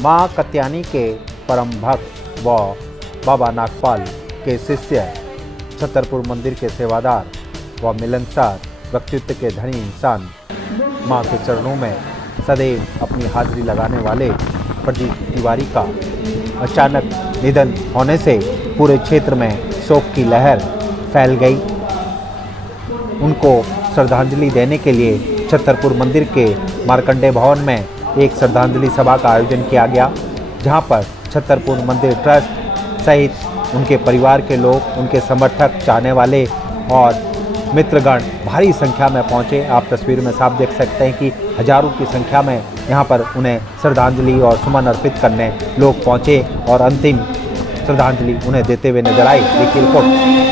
माँ कत्यानी के परम भक्त व बाबा नागपाल के शिष्य, छतरपुर मंदिर के सेवादार व मिलनसार व्यक्तित्व के धनी इंसान, माँ के चरणों में सदैव अपनी हाजिरी लगाने वाले प्रदीप तिवारी का अचानक निधन होने से पूरे क्षेत्र में शोक की लहर फैल गई। उनको श्रद्धांजलि देने के लिए छतरपुर मंदिर के मार्कंडेय भवन में एक श्रद्धांजलि सभा का आयोजन किया गया, जहां पर छतरपुर मंदिर ट्रस्ट सहित उनके परिवार के लोग, उनके समर्थक, चाहने वाले और मित्रगण भारी संख्या में पहुंचे। आप तस्वीर में साफ देख सकते हैं कि हजारों की संख्या में यहां पर उन्हें श्रद्धांजलि और सुमन अर्पित करने लोग पहुंचे और अंतिम श्रद्धांजलि उन्हें देते हुए नजर आई। देखिए रिपोर्ट।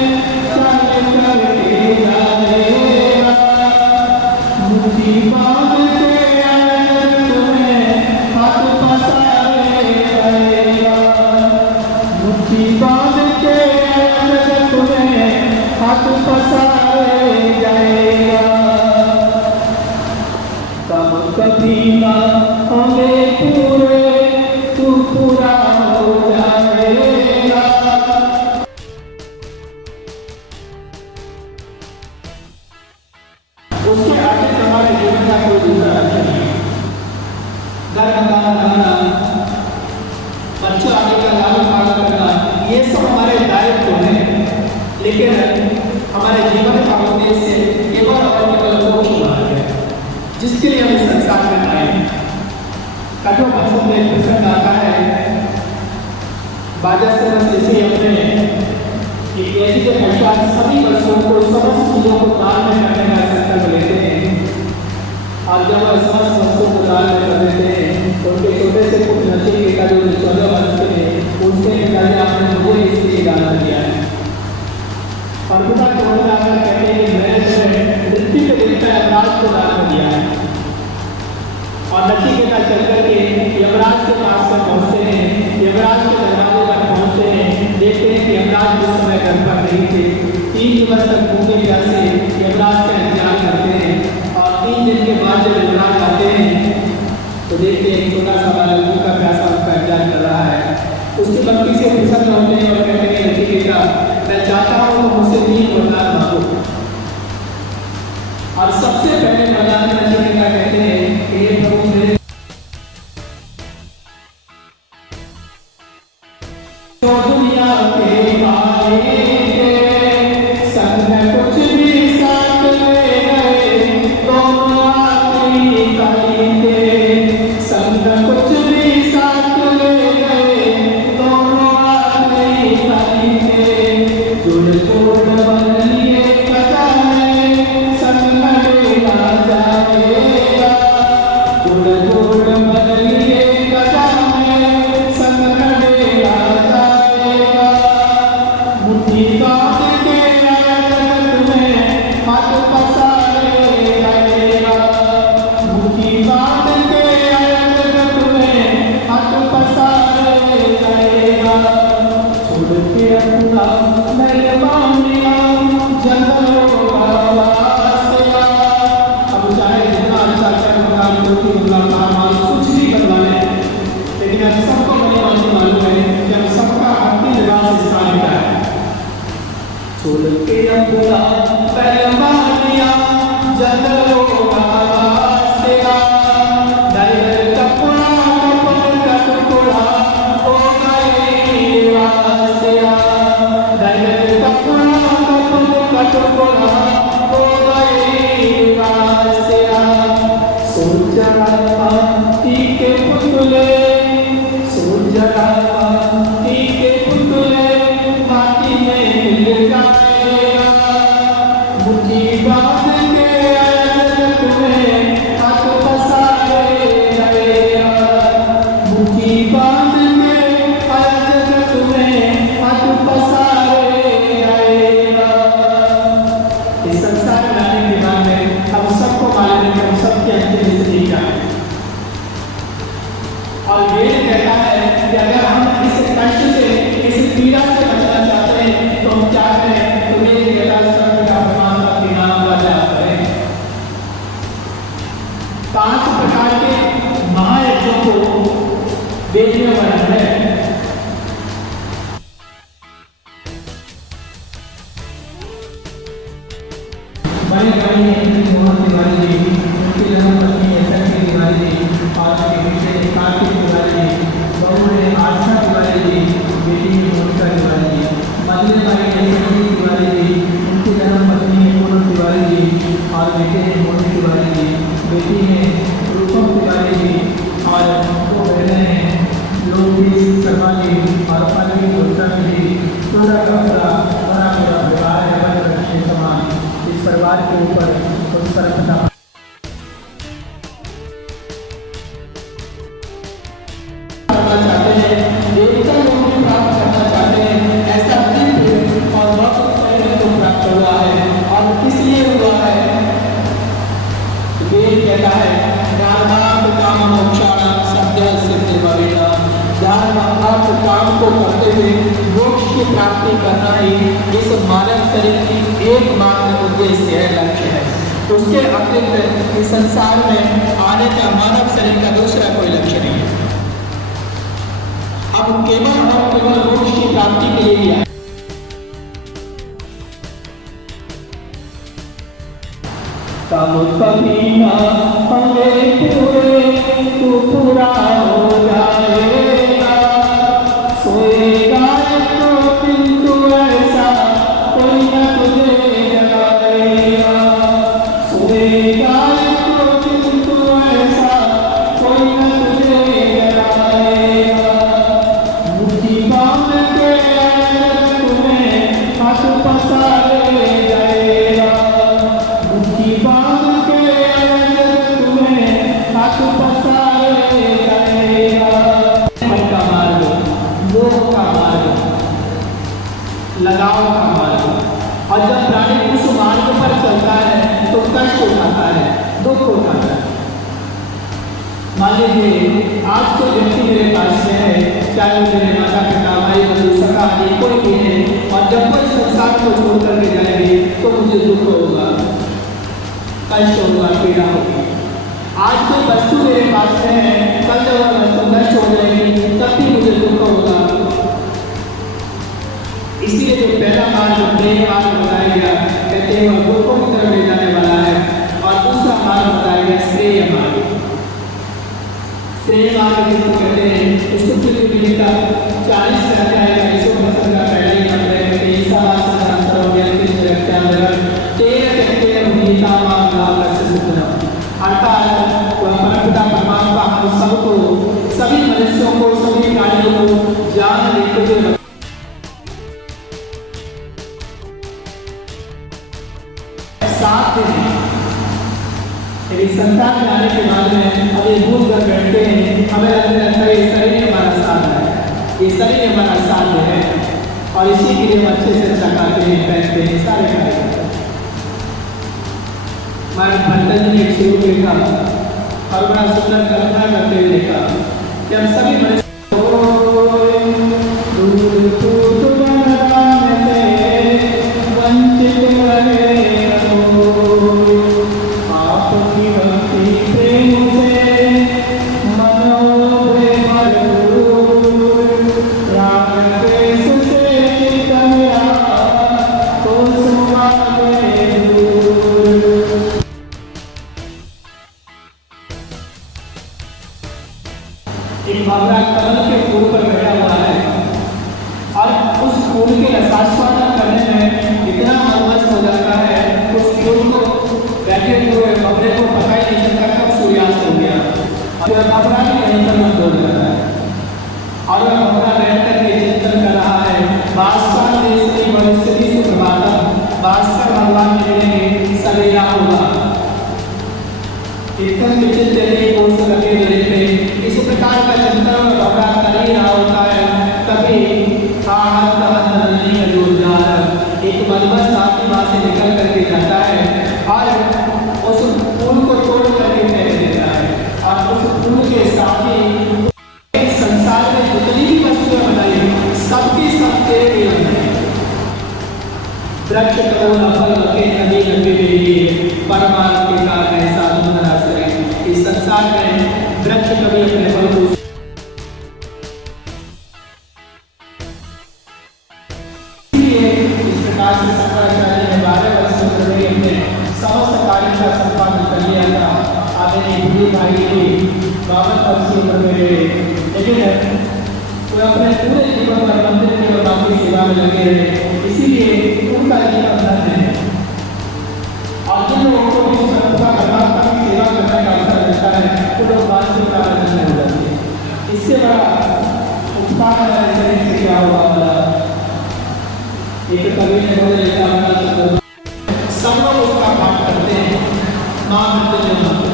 उसके आगे हमारे जीवन का कोई दूसरा लक्ष्य नहीं है। घर बनाना, बच्चों आगे का लालन पालन करना, ये सब हमारे दायित्व हैं, लेकिन हमारे जीवन का उद्देश्य केवल और केवल मोक्ष मार्ग है, जिसके लिए हमें संसार में आए हैं। कठोपनिषद में प्रसंग आता है, बाजा से बस ऐसे अपने कि यदि के पश्चात सभी वर्षों को समस्त चीजों को दान में करने का संकल्प लेते हैं, और जब वह समस्त वस्तुओं को दान में कर देते हैं तो उनके छोटे से पुत्र नचिकेता जो 14 वर्ष के थे, उसके पिताजी आपने मुझे इसलिए दान किया है। और पिता कहते हैं कि मैंने मृत्यु के दिन का यमराज को दान किया है। और नचिकेता चलकर के यमराज के पास में पहुँचते हैं, यमराज के दरवाजे पर पहुँचते हैं, देखते हैं कि यमराज उस समय घर पर नहीं थे। 3 दिवस तक भूखे प्यासे यमराज का इंतजार करते हैं, और 3 दिन के बाद जब यमराज आते हैं तो देखते हैं छोटा सा बालक भूखा प्यासा उनका इंतजार कर रहा है। उसकी भक्ति से प्रसन्न होते हैं और कहते हैं नचिकेता, मैं चाहता हूँ तो मुझसे 3 वरदान मांगो। और सबसे पहले वरदान नचिकेता कहते हैं कि हे प्रभु मेरे दुनिया के माए संग कुछ भी साथ ले गए, दोनों आखिरी काली के संग कुछ भी साथ ले गए, दोनों आखिरी काली के जुड़ जोड़ बन लिए कदाए संग मेरा जाएगा, जुड़ जोड़ बन लिए कदाए संग मेरा मुट्ठी बांध के जगत में हाथ पसारे जाएगा, मुट्ठी बांध के जगत में हाथ पसारे जाएगा, छोड़ के अपना मेहरबानिया जंगलों का वास्ता। अब चाहे जितना अच्छा कर्म कुछ भी करवा लें, लेकिन अब सबको बड़ी मालूम है कि हम सबका अंतिम निवास स्थान क्या है। छोड़ के अपना मेहरबानिया जंगलों का वास्ता, दरिया कपड़ा कपड़ का टुकड़ा हो गए वास्ता, दरिया कपड़ा कपड़ का टुकड़ा हो गए वास्ता। सोचा के पुतले, सोचा के पुतले माटी में मिल जाएगा, बड़े भाई मोहन तिवारी जी, उनकी धर्मपत्नी एसएनके तिवारी जी और उनके बेटे कार्तिक तिवारी जी, बहू है आशा तिवारी जी, बेटी है मोनिका तिवारी जी, मझले भाई एसएनके तिवारी जी, उनकी धर्मपत्नी है पूनम तिवारी जी और बेटे हैं मोनी तिवारी जी, बेटी है रूपम तिवारी जी और दो बहनें हैं लोकदीप शर्मा जी और पल्लवी गोस्वामी जी। पूरा का पूरा बड़ा मेरा परिवार है, बड़े बच्चे समान इस परिवार के ऊपर कोई सरपता करना चाहते हैं, देवता लोग भी प्राप्त करना चाहते हैं, ऐसा दिव्य और वक्त शरीर को प्राप्त हुआ है। और किस लिए हुआ है? वेद कहता है धर्मार्थ काम मोक्षाणाम सद्य सिद्धि भवेना। धर्म अर्थ काम को करते हुए मोक्ष की प्राप्ति करना ही इस मानव शरीर की एकमात्र उद्देश्य है, लक्ष्य है। उसके अतिरिक्त इस संसार में आने का मानव शरीर का दूसरा कोई लक्ष्य नहीं है। अब केवल और केवल मोक्ष की प्राप्ति के लिए ही आए। तब कभी ना हमें पूरे तू पूरा हो जाएगा, सोएगा तो किंतु ऐसा कोई न तुझे जगाएगा, सोएगा तो किंतु ऐसा कोई न तुझे जगाएगा। मुट्ठी बांध के तुम्हें हाथ पसारे जाएगा, मुट्ठी बांध के तुम्हें हाथ पसारे जाएगा। मन का मार्ग, मोह का मार्ग, लगाव का मार्ग। और जब प्राणी उस मार्ग पर चलता है तो कष्ट उठाता है, दुख उठाता है। मान लीजिए आज कोई व्यक्ति मेरे पास में है, चाहे वो मेरे माता पिता भाई बंधु सखा आदि कोई भी है, और जब कोई संसार को छोड़ करके जाएंगे तो मुझे दुख होगा, कष्ट होगा, पीड़ा होगी। आज कोई वस्तु मेरे पास में है, कल जब वह वस्तु नष्ट हो जाएगी तब भी मुझे दुख होगा। इसलिए जो पहला मार्ग प्रेम मार्ग बताया गया, कहते हैं वह दुखों की तरफ ले जाने वाला है, और दूसरा मार्ग बताया गया श्रेय मार्ग। श्रेय मार्ग जिसको कहते हैं सुखदेव का 40 अध्याय का 100% का पहला ही मंत्र है कि ईशावास्य सर्वज्ञ तेरे कहते हैं भूमिका मार्ग लाभ से सुखना। अर्थात वह परमपिता परमात्मा हम सबको, सभी मनुष्यों को, सभी प्राणियों को जान लेते हुए साथ में यदि संसार में आने के बाद में हम ये भूल कर बैठते हैं, हमें लगता है ये शरीर हमारा साथ है, ये शरीर हमारा साथ है, और इसी के लिए हम अच्छे से अच्छा खाते हैं, पहनते हैं, सारे कार्य करते हैं। हमारे भट्टन जी ने एक शुरू लिखा और बड़ा सुंदर कल्पना करते हुए लिखा कि हम सभी मनुष्य वंचित रहे एक भवरा कमल के फूल पर बैठा हुआ है, और उस फूल के रसास्वादन करने में इतना मनमस्त हो जाता है, उस फूल को बैठे हुए भवरे को पता ही नहीं चलता कब सूर्यास्त हो गया, और वह भवरा भी कहीं पर मत हो जाता है। और वह भवरा बैठ करके चिंतन कर रहा है, भास्कर देश की भविष्य सुप्रभातम, भास्कर भगवान मिलेंगे, सवेरा होगा। एकदम विचित्र कोष लगे मेरे पे, इस प्रकार का चिंतन भवरा कर ही रहा होता है, तभी एक मनमस्त आत्मा से निकल करके जाता है और उस फूल को तोड़ करके फेंक देता है, और उस फूल के साथ ही संसार में जितनी भी वस्तुएं बनाई सबकी सब तेरे लिए वृक्ष करो न फल के नदी नदी देगी, परमात्मा के कारण ऐसा तुम्हारा शरीर। इस संसार में वृक्ष कभी अपने फल को इस प्रकार से शंकराचार्य ने 12 वर्ष में समस्त कार्य का संपादन कर लिया था। आदरणीय गुरु भाई की 52 वर्षीय उम्र में रहे, लेकिन वो अपने पूरे जीवन पर मंदिर की और बाकी सेवा में लगे रहे, इसीलिए उनका जीवन धन्य है। और जिन लोगों को इस परंपरा परमात्मा की सेवा करने का अवसर मिलता है वो लोग वास्तविक आनंद हो जाते हैं। इससे बड़ा उत्पाद क्या हुआ वाला एक कवि ने बोले सब लोग उसका पाठ करते हैं, मां मृत्युंजय मंत्र,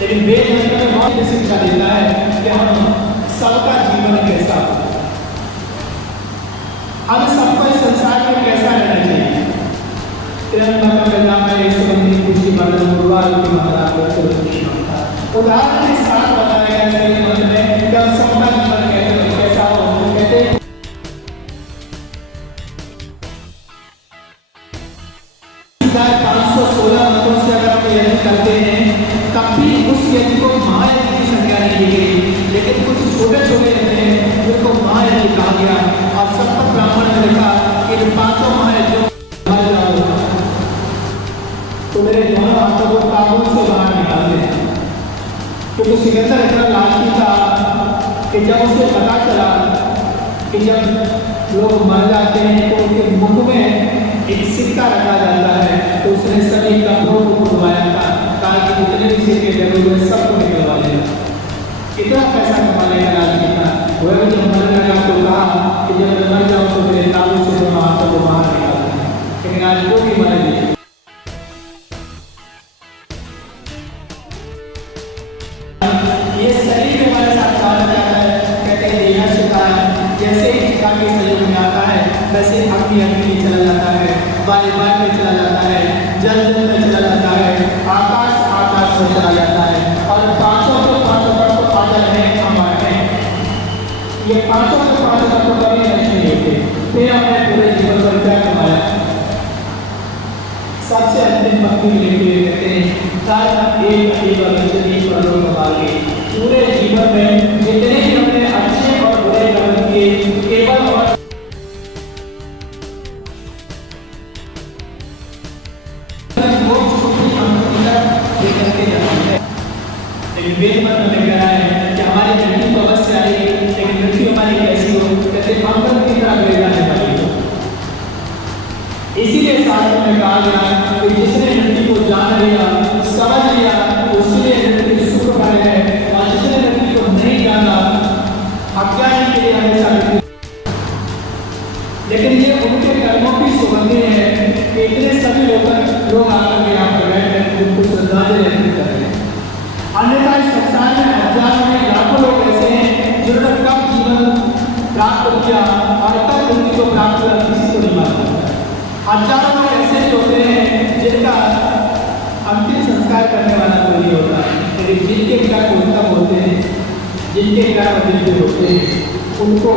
लेकिन वेद मंत्र में बहुत शिक्षा देता है कि हम सबका जीवन कैसा, हम सबको इस संसार में कैसा रहना चाहिए। उदाहरण के साथ बताया गया है मंत्र में कि हम सबका जीवन कैसा हो। कहते 516 मंत्रों से अगर हम यज्ञ करते हैं तब भी उस यज्ञ को महायज्ञ की संज्ञा नहीं दी गई, लेकिन कुछ छोटे छोटे यज्ञ हैं जिनको महायज्ञ कहा गया। और सप्त ब्राह्मण ने लिखा कि इन 5 महायज्ञों तो मेरे दोनों हाथों को काबू से बाहर निकालते हैं, क्योंकि सिकंदर इतना लालची था कि जब उसे पता चला कि जब लोग मर जाते हैं तो उनके मुख में एक सिक्का रखा जाता है, तो उसने सभी कपड़ों को खुलवाया था ताकि जितने भी सिक्के जरूर हुए सबको निकलवा लेगा। इतना पैसा कमाने का लालची था। वह जब मरने लगा तो कहा कि जब मैं मर जाऊँ तो मेरे काबू से दोनों हाथों को बाहर निकाल दें, लेकिन आज वो भी मर गए। ये शरीर हमारे साथ काम करता है, कहते हैं देना सीखा है, जैसे ही शिक्षा के सहयोग में आता है वैसे अग्नि में चला जाता है, वायु में चला जाता है, जल में चला जाता है, आकाश में चला जाता है। और 500 के 500 तत्व पागल हैं हमारे, ये 500 के 500 तत्व कभी नष्ट नहीं होते। फिर हमने पूरे जीवन पर क्या कमाया। सबसे अंतिम भक्ति लेके कहते हैं पूरे जीवन में जितने भी हमने अच्छे और बुरे कर्म किए केवल और वेद मंत्र में कह रहा है कि हमारी मृत्यु तो अवश्य आएगी, लेकिन मृत्यु हमारी कैसी हो, कहते मंगल की तरह ले जाने वाली हो। इसीलिए शास्त्र में कहा गया कि जिसने मृत्यु को जान लिया, समझ लिया, उसके लिए मृत्यु सुखमय है, और जिसने मृत्यु को नहीं जाना अज्ञानी के लिए हमेशा मृत्यु। लेकिन ये उनके कर्मों की सुगंधी है कि इतने सभी लोग आकर के यहाँ पर बैठे उनको श्रद्धांजलि अर्पित कर रहे हैं। अन्यथा इस संसार में हजारों में लाखों लोग ऐसे हैं जिन्होंने कब जीवन प्राप्त किया और कब मृत्यु को प्राप्त किया किसी को नहीं मालूम। हजारों लोग ऐसे होते हैं जिनका अंतिम संस्कार करने वाला कोई नहीं होता, लेकिन जिनके कर्म उत्तम होते हैं, जिनके कर्म दिव्य होते हैं, उनको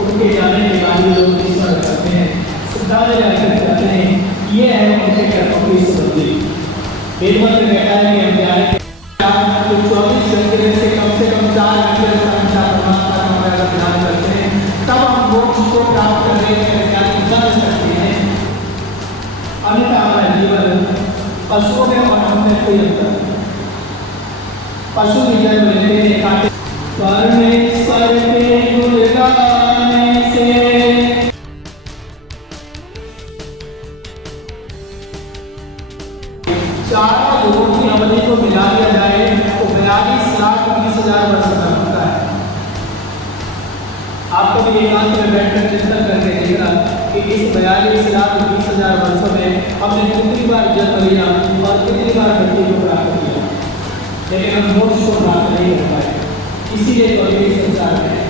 उनके जाने के बाद लोग ईश्वर करते हैं, श्रद्धांजलि अर्पित करते हैं। ये है उनके कर्मों की सुगंधी। वेद मंत्र कहता है कि हम जाने तो 24 घंटे में से कम 4 घंटे परमात्मा का ध्यान करते हैं, तब हम मोक्ष को प्राप्त करने में बन सकते हैं। अन्यथा हमारा जीवन पशुओं में और हमने कोई अंतर। पशु भी जन्म लेते हैं काटे परमेश्वर के गुण गाने से। चारों लोगों की अवधि को मिला दिया जाए तो 42,20,000 वर्ष का होता है। आप कभी एकांत में बैठकर चिंतन करके देखना कि इस 42,20,000 वर्षों में हमने कितनी बार जन्म लिया और कितनी बार मृत्यु को प्राप्त किया, लेकिन हम मोक्ष को प्राप्त नहीं कर पाए। इसीलिए तो ये संसार है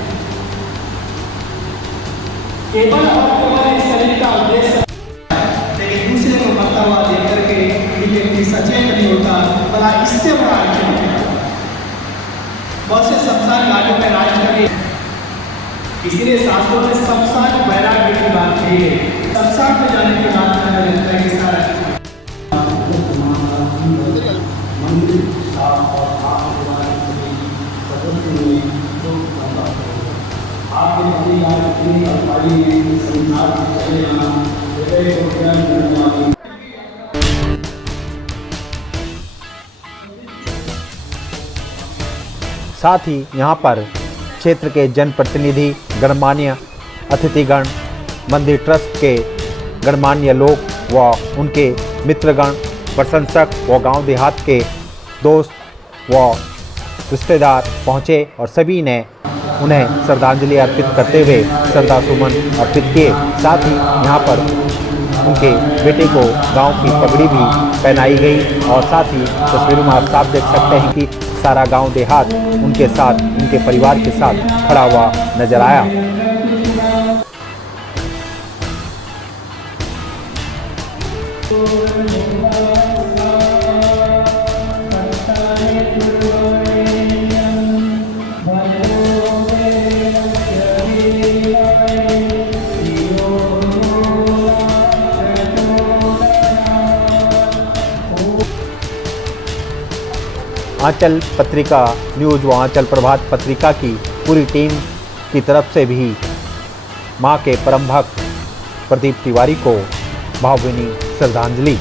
केवल और केवल इस शरीर का उद्देश्य, लेकिन दूसरे को मरता हुआ देख करके व्यक्ति सचेत नहीं होता। भला इससे बड़ा बहुत से संसार घाटों में राज करे। इसीलिए शास्त्रों में संसार वैराग्य की बात कही है। संसार में जाने की बात करना लगता है कि सारा आपके साथ ही यहाँ पर क्षेत्र के जनप्रतिनिधि, गणमान्य अतिथिगण, मंदिर ट्रस्ट के गणमान्य लोग व उनके मित्रगण, प्रशंसक व गांव देहात के दोस्त व रिश्तेदार पहुँचे और सभी ने उन्हें श्रद्धांजलि अर्पित करते हुए श्रद्धा सुमन अर्पित किए। साथ ही यहाँ पर उनके बेटे को गांव की पगड़ी भी पहनाई गई और साथ ही तस्वीरों में आप साफ देख सकते हैं कि सारा गांव देहात उनके साथ, उनके परिवार के साथ खड़ा हुआ नजर आया। आंचल पत्रिका न्यूज़ व आंचल प्रभात पत्रिका की पूरी टीम की तरफ से भी मां के परम भक्त प्रदीप तिवारी को भावभीनी श्रद्धांजलि।